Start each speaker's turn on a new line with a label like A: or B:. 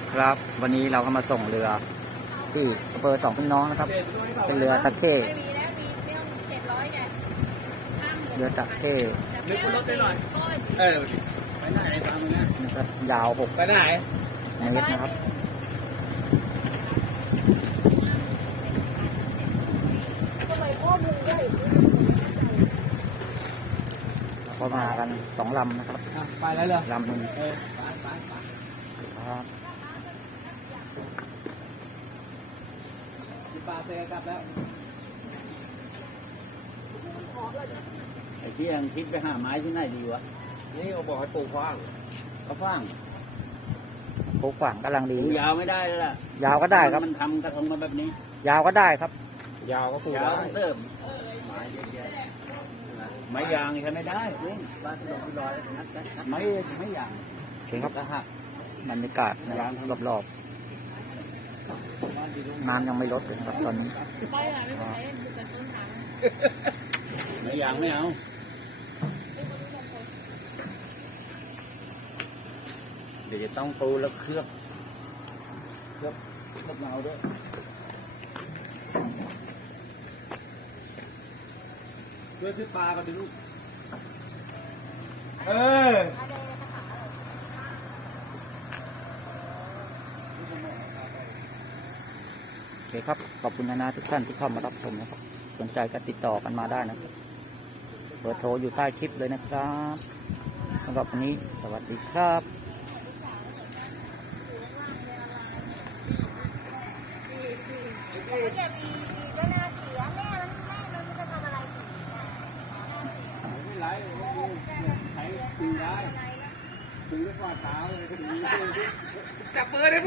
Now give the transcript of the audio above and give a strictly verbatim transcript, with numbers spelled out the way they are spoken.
A: ครับวันนี้เราก็มาส่งเรือที่อำเภอสองพี่น้องนะครับเป็นเรือตะเข้เรือตะเข้
B: นึกบนรถได้หน่อยเออไปไหนตามมึงนะ
A: นะครับยาวหก
B: ไปไหน
A: เมตรนะครับก็มากันสองลำนะครับ
B: ไปแล้วเหรอ
A: ลำหนึ่ง
B: เออไปไปไป
A: ครับ
B: ที่ปลาเตะกลับแล้วไอ้ที่ยังคิดไปหาไม้ที่ไหนดีวะนี่เขาบอกให้ปลูกฟางก็ฟาง
A: ปลูกฝังกำลังดี
B: ปลูกยาวไม่ได้แล้วล่ะ
A: ยาวก็ได้ครับ
B: มันทำกระทงมาแบบนี้
A: ยาวก็ได้ครับ
B: ยาวก็ปลูกยาวต้องเติมไม้เยอะๆไม้ยางใช้ไม่ได้นี่บ้านที่ลงที่ลอยนัดนัดไม้ไม้ยาง
A: โอเคครับ
B: ก็หัก
A: บรรยากาศนะครับรอบๆน้ำยังไม่ลดเลยนะครับตอนนี้
B: ไม้ยางไม่เอาเดี๋ยวจะต้องปูแล้วเคลือบเคลือบเคลือบเงาด้วยเพื่อขึ้นปลากันดิลูกเออ
A: โอเคครับขอบคุณนะนะทุกท่านที่เข้ามารับชมนะครับสนใจก็ติดต่อกันมาได้นะครับเบอร์โทรอยู่ใต้คลิปเลยนะครับสำหรับวันนี้สวัสดีครับ
C: อย่ามีมีก็น่าเสียแม่มันแม่มันจะทำอะไรผิด
B: ไม่ไรใช้ตีได้ตีด้วยฝ่าเท้าเลยจับมือเลย